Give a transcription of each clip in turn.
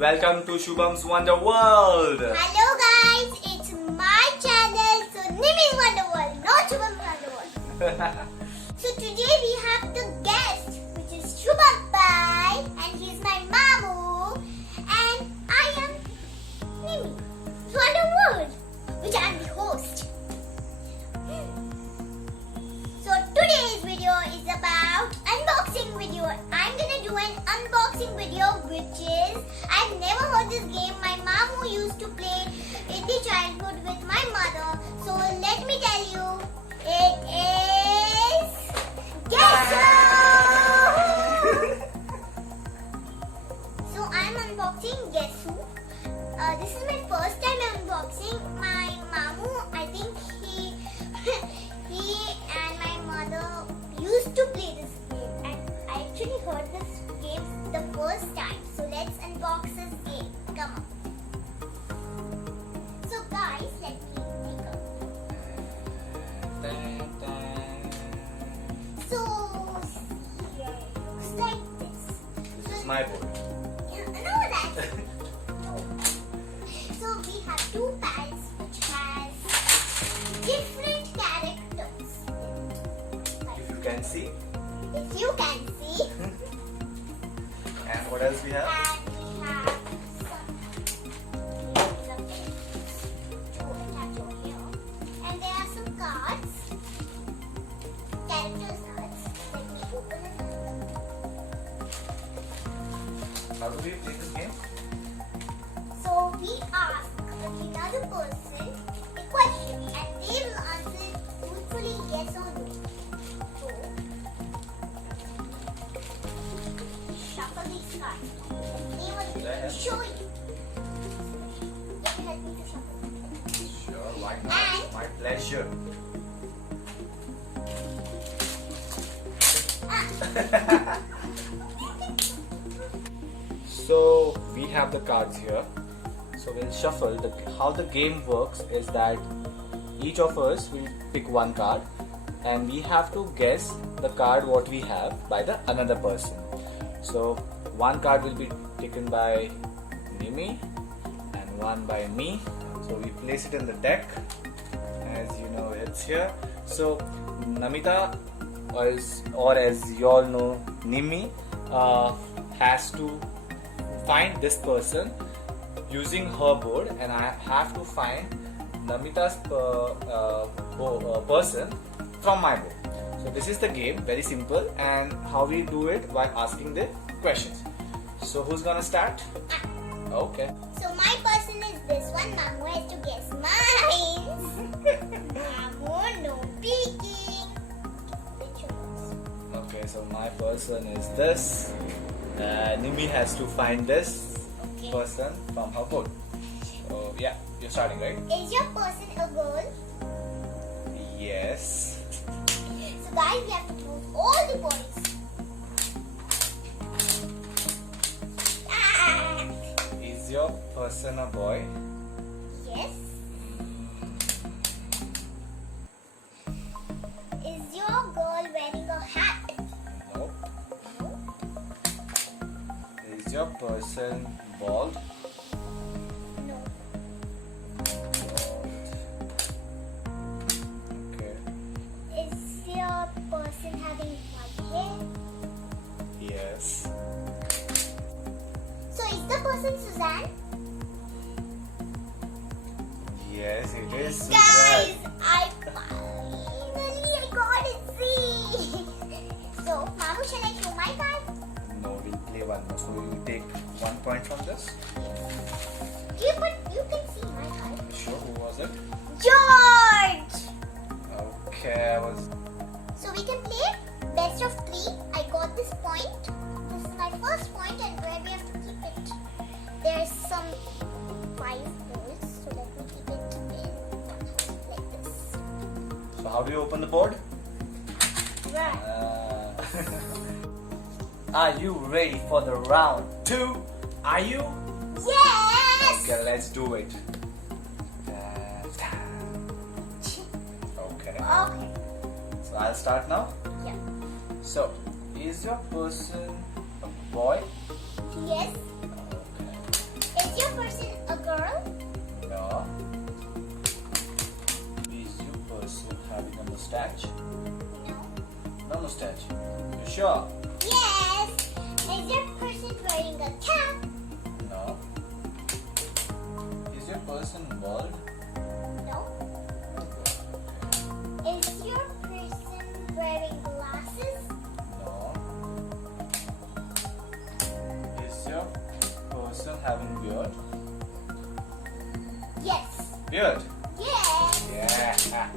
Welcome to Shubham's Wonder World. Hello guys, it's my channel, so Nimi's Wonder World, not Shubham's Wonder World. So today we have the guest, which is Shubham Bhai, and he's my mamu, and I am Nimi's Wonder World, which I am the host. So today's video is about unboxing video. I'm gonna do an unboxing video, which is I've never heard this game. My mamu used to play in the childhood with my mother. So let me tell you, it is Guess Who? So I'm unboxing Guess Who. This is my first time unboxing. My mamu, I think he and my mother used to play this game, and I actually heard this game the first time. So let's unbox this game. Come on. So guys, let me take a. So here it looks like this. This is my board. No, that's no. So we have two pads which has different characters. If you can see. If you can see. And what else we have? And we have some to attach over here. And there are some cards. Characters cards. Let me open it. How do we play this game? So we ask another person a question and they will answer it truthfully, yes or no. So shuffle these cards. They will show you. Can you help me to shuffle? Sure, why not? And- My pleasure. So we have the cards here. So we'll shuffle. How the game works is that each of us will pick one card, and we have to guess the card what we have by the another person. So one card will be taken by Nimi and one by me. So we place it in the deck. As you know, it's here. So Namita, or as you all know, Nimi, has to find this person using her board, and I have to find Namita's person from my board. So this is the game, very simple, and how we do it by asking the questions. So who's gonna start? Okay. So my person is this one. Mamu has to guess mine. Mamu, no peeking. Which one? Okay, so my person is this. Nimi has to find this Okay. person from her board. So yeah, you're starting, right? Is your person a girl? Yes. So guys, we have to prove all the points. Ah! Is your person a boy? Yes. Is your girl wearing a hat? Nope. No. Is your person bald? No. Bald. Okay. Is your person having white hair? Yes. So is the person Suzanne? Yes, it is. Guys, Suzanne. I finally got it. See. So, Mamu, shall I show my card? No, we'll play one more. So we'll take 1 point from this. You can see my card. Sure, who was it? George. Okay, I was. So we can play best of 3. I got this point. This is my first point, and where we have to keep it. There's some 5 holes, so let me keep it in like this. So how do you open the board? Right. Are you ready for the round 2? Are you? Yes. Okay, let's do it. Okay. Okay. So I'll start now. Yeah. So, is your person a boy? Yes. Okay. mustache? No. No mustache. You sure? Yes. Is your person wearing a cap? No. Is your person bald? No. Is your person wearing glasses? No. Is your person having beard? Yes. Beard. Yes. Yeah.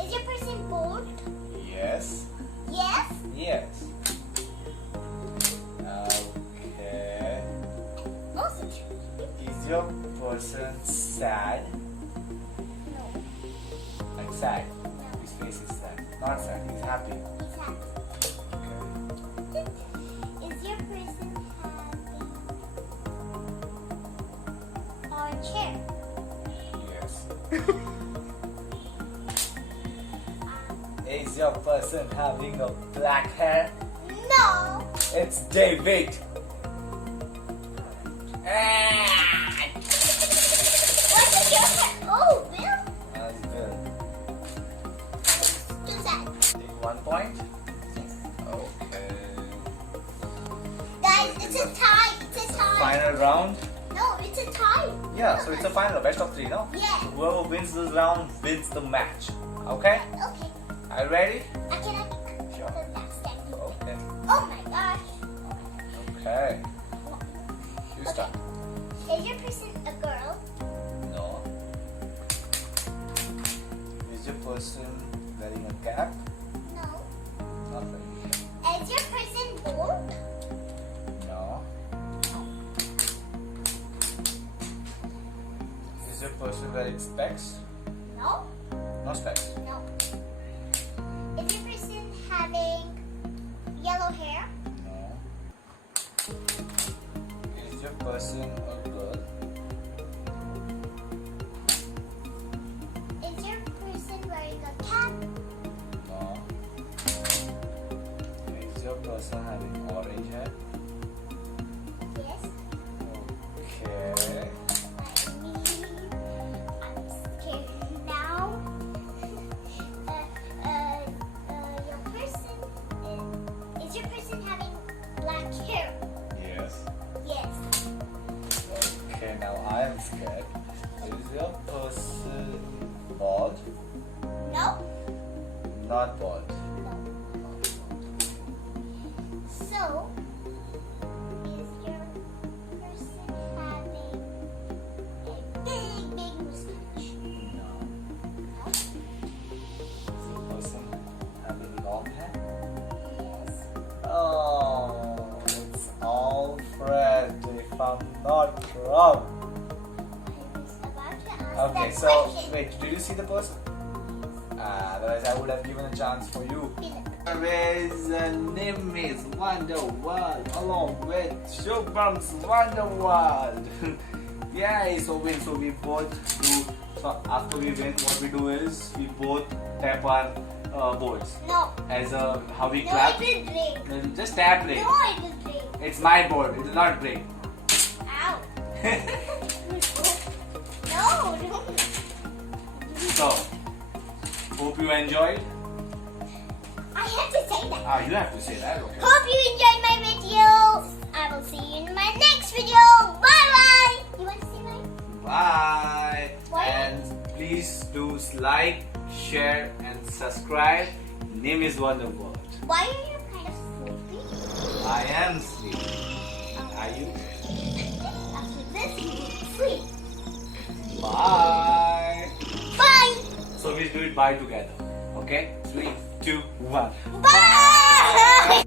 Is your person bald? Yes. Yes. Yes. Okay. Also true. Is your person sad? No. Like sad. No. His face is sad. Not sad. He's happy. He's happy. Okay. Is your person having orange hair? Yes. Is your person having a black hair? No. It's David. What is your hair? Oh, Will. That's good. Too sad. Take 1 point. Okay. Guys, it's a tie. It's a tie. Final round. No, it's a tie. Yeah, so it's a final, best of 3, no? Yeah. So whoever wins this round wins the match. Okay? Okay. Are you ready? I cannot. Sure. That's standing. Okay. Oh my gosh. Okay. You start. Is your person a girl? No. Is your person wearing a cap? No. Not wearing a cap. Is your person bald? No. Is your person wearing specs? No. No specs. No. Is your person having yellow hair? No. Is your person a girl? Is your person wearing a cap? No. Is your person having orange hair? Yes. Okay. I'm scared now. Your person is your person having black hair? Yes. Yes. Okay, now I am scared. Is your person bald? No. Not bald. No. So, is your person having a big mustache? No. No. Is your person having long hair? Yes. Oh, it's Alfred, if I'm not wrong. I was about to ask Okay, that so question. wait, did you see the person? Otherwise, I would have given a chance for you. Philip. There is Nim is Wonderworld along with Shubham's Wonderworld. Yay! So we both do. So after we win, what we do is we both tap our boards No. as how we No, clap. it will break. Just tap it. No, it will break. It's my board. It will not break. Ow. No, no. So hope you enjoyed. I have to say that. You have to say that. Okay. Hope you enjoyed my video. I will see you in my next video. Bye bye. You want to say bye? Bye. Why? And please do like, share, and subscribe. Name is Wonderworld. Why are you kind of sleepy? I am sleepy. Are you? After this, you will sleep. Bye. Bye. So we do it bye together. Okay? 3, 2, 1. Bye.